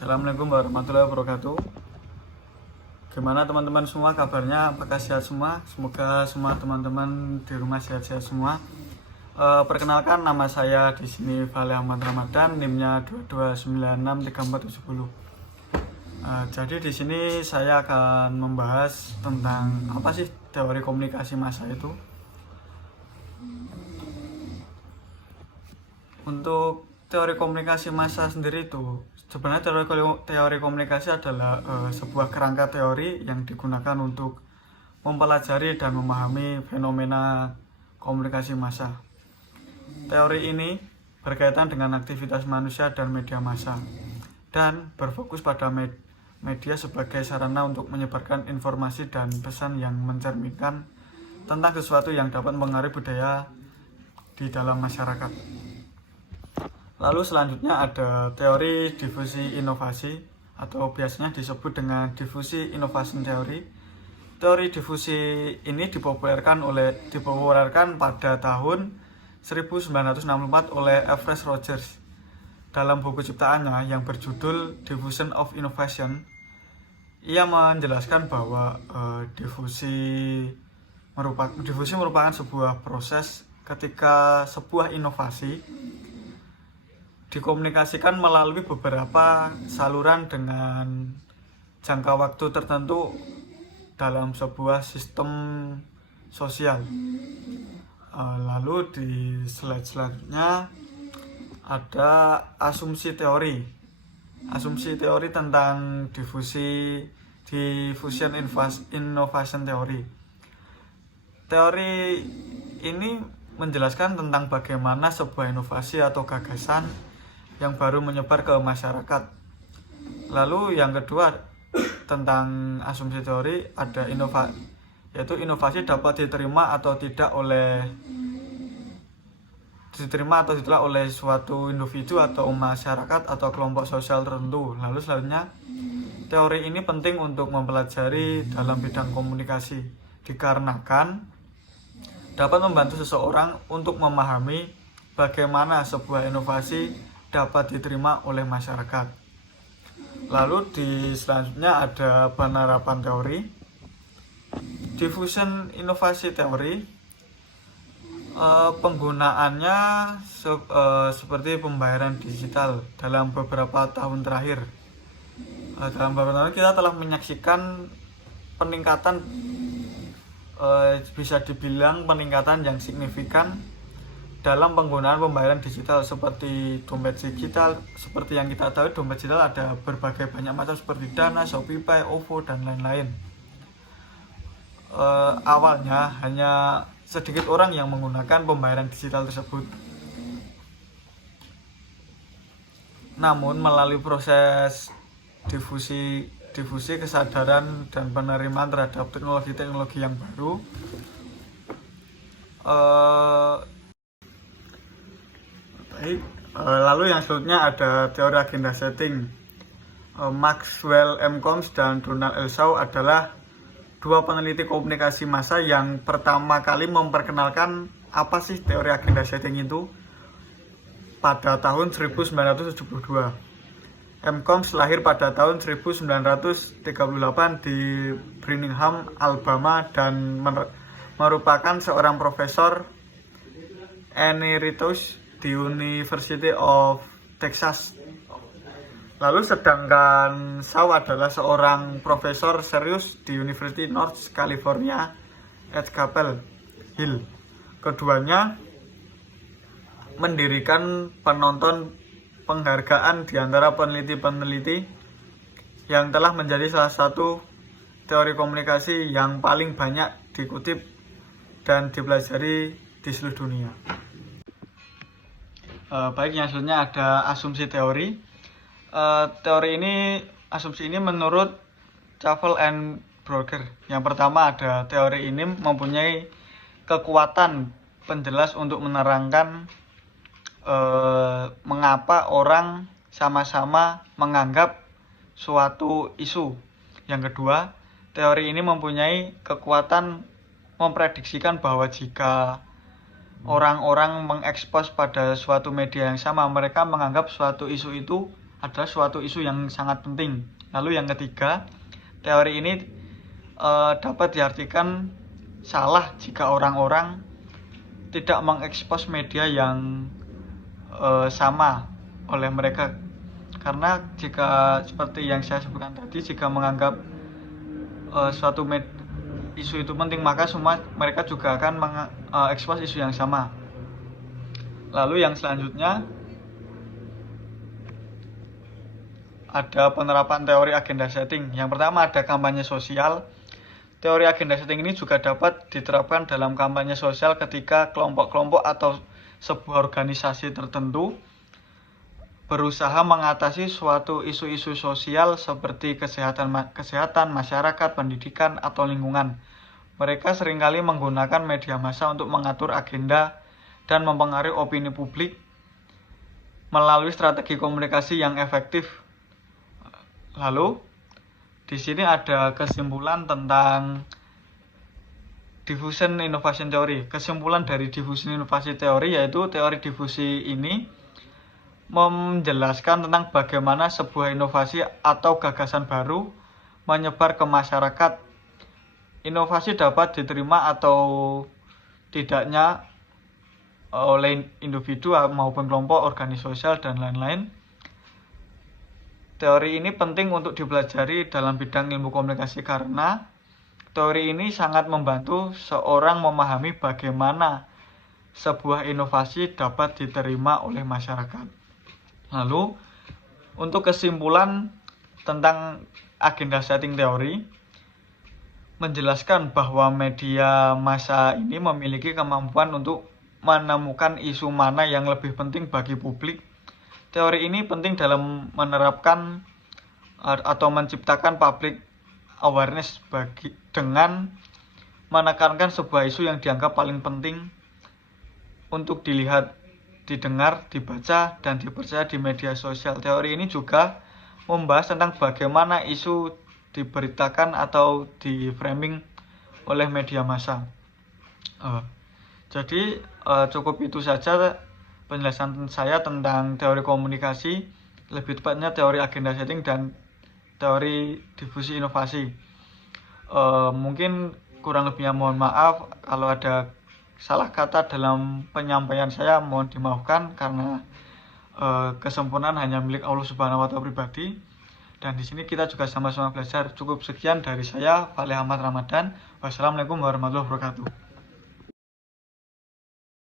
Assalamualaikum warahmatullahi wabarakatuh. Gimana teman-teman semua kabarnya? Apakah sehat semua? Semoga semua teman-teman di rumah sehat-sehat semua. Perkenalkan, nama saya di sini Fale Ahmad Ramadan, NIM-nya 22963470. Jadi di sini saya akan membahas tentang apa sih teori komunikasi massa itu. Untuk teori komunikasi massa sendiri itu sebenarnya teori komunikasi adalah sebuah kerangka teori yang digunakan untuk mempelajari dan memahami fenomena komunikasi massa. Teori ini berkaitan dengan aktivitas manusia dan media massa dan berfokus pada media sebagai sarana untuk menyebarkan informasi dan pesan yang mencerminkan tentang sesuatu yang dapat mempengaruhi budaya di dalam masyarakat. Lalu selanjutnya ada teori difusi inovasi atau biasanya disebut dengan diffusion innovation theory. Teori difusi ini dipopulerkan pada tahun 1964 oleh Everett Rogers dalam buku ciptaannya yang berjudul Diffusion of Innovation. Ia menjelaskan bahwa difusi merupakan sebuah proses ketika sebuah inovasi dikomunikasikan melalui beberapa saluran dengan jangka waktu tertentu dalam sebuah sistem sosial. Lalu di slide selanjutnya ada asumsi teori. Asumsi teori tentang diffusion innovation theory. Teori ini menjelaskan tentang bagaimana sebuah inovasi atau gagasan yang baru menyebar ke masyarakat. Lalu yang kedua tentang asumsi teori ada inovasi dapat diterima atau tidak oleh suatu individu atau masyarakat atau kelompok sosial tertentu. Lalu selanjutnya teori ini penting untuk mempelajari dalam bidang komunikasi dikarenakan dapat membantu seseorang untuk memahami bagaimana sebuah inovasi dapat diterima oleh masyarakat. Lalu di selanjutnya ada penerapan teori. Diffusion innovasi teori penggunaannya seperti pembayaran digital dalam beberapa tahun terakhir. Dalam beberapa tahun kita telah menyaksikan peningkatan bisa dibilang peningkatan yang signifikan dalam penggunaan pembayaran digital seperti dompet digital. Seperti yang kita tahu, dompet digital ada berbagai banyak macam seperti Dana, Shopee, OVO, dan lain-lain. Awalnya hanya sedikit orang yang menggunakan pembayaran digital tersebut. Namun melalui proses difusi kesadaran dan penerimaan terhadap teknologi-teknologi yang baru, lalu yang selanjutnya ada teori agenda setting. Maxwell M. Combs dan Donald L. Shaw adalah dua peneliti komunikasi massa yang pertama kali memperkenalkan apa sih teori agenda setting itu pada tahun 1972. M. Combs lahir pada tahun 1938 di Birmingham, Alabama dan merupakan seorang profesor emeritus di University of Texas. Lalu sedangkan Shaw adalah seorang profesor serius di University North California at Chapel Hill. Keduanya mendirikan penghargaan di antara peneliti-peneliti yang telah menjadi salah satu teori komunikasi yang paling banyak dikutip dan dipelajari di seluruh dunia. Baik, yang selanjutnya ada asumsi teori. Asumsi ini menurut Chaffel and Broger. Yang pertama ada teori ini mempunyai kekuatan penjelas untuk menerangkan mengapa orang sama-sama menganggap suatu isu. Yang kedua, teori ini mempunyai kekuatan memprediksikan bahwa jika orang-orang mengekspos pada suatu media yang sama, mereka menganggap suatu isu itu adalah suatu isu yang sangat penting. Lalu yang ketiga, teori ini dapat diartikan salah jika orang-orang tidak mengekspos media yang sama oleh mereka, karena jika seperti yang saya sebutkan tadi, jika menganggap suatu isu itu penting, maka semua mereka juga akan mengekspos isu yang sama. Lalu yang selanjutnya ada penerapan teori agenda setting. Yang pertama ada kampanye sosial. Teori agenda setting ini juga dapat diterapkan dalam kampanye sosial ketika kelompok-kelompok atau sebuah organisasi tertentu berusaha mengatasi suatu isu-isu sosial seperti kesehatan masyarakat, pendidikan, atau lingkungan. Mereka seringkali menggunakan media massa untuk mengatur agenda dan mempengaruhi opini publik melalui strategi komunikasi yang efektif. Lalu di sini ada kesimpulan tentang diffusion innovation theory. Kesimpulan dari diffusion innovation theory yaitu teori diffusi ini menjelaskan tentang bagaimana sebuah inovasi atau gagasan baru menyebar ke masyarakat. Inovasi dapat diterima atau tidaknya oleh individu maupun kelompok, organisasi sosial, dan lain-lain. Teori ini penting untuk dipelajari dalam bidang ilmu komunikasi karena teori ini sangat membantu seorang memahami bagaimana sebuah inovasi dapat diterima oleh masyarakat. Lalu, untuk kesimpulan tentang agenda setting teori, menjelaskan bahwa media massa ini memiliki kemampuan untuk menemukan isu mana yang lebih penting bagi publik. Teori ini penting dalam menerapkan atau menciptakan public awareness dengan menekankan sebuah isu yang dianggap paling penting untuk dilihat, didengar, dibaca, dan dipercaya di media sosial. Teori ini juga membahas tentang bagaimana isu diberitakan atau di framing oleh media massa. Jadi cukup itu saja penjelasan saya tentang teori komunikasi, lebih tepatnya teori agenda setting dan teori difusi inovasi. Mungkin kurang lebihnya mohon maaf kalau ada salah kata dalam penyampaian saya, mohon dimaafkan karena kesempurnaan hanya milik Allah Subhanahu wa Ta'ala pribadi. Dan di sini kita juga sama-sama belajar. Cukup sekian dari saya, Fali Ahmad Ramadan. Wassalamualaikum warahmatullahi wabarakatuh.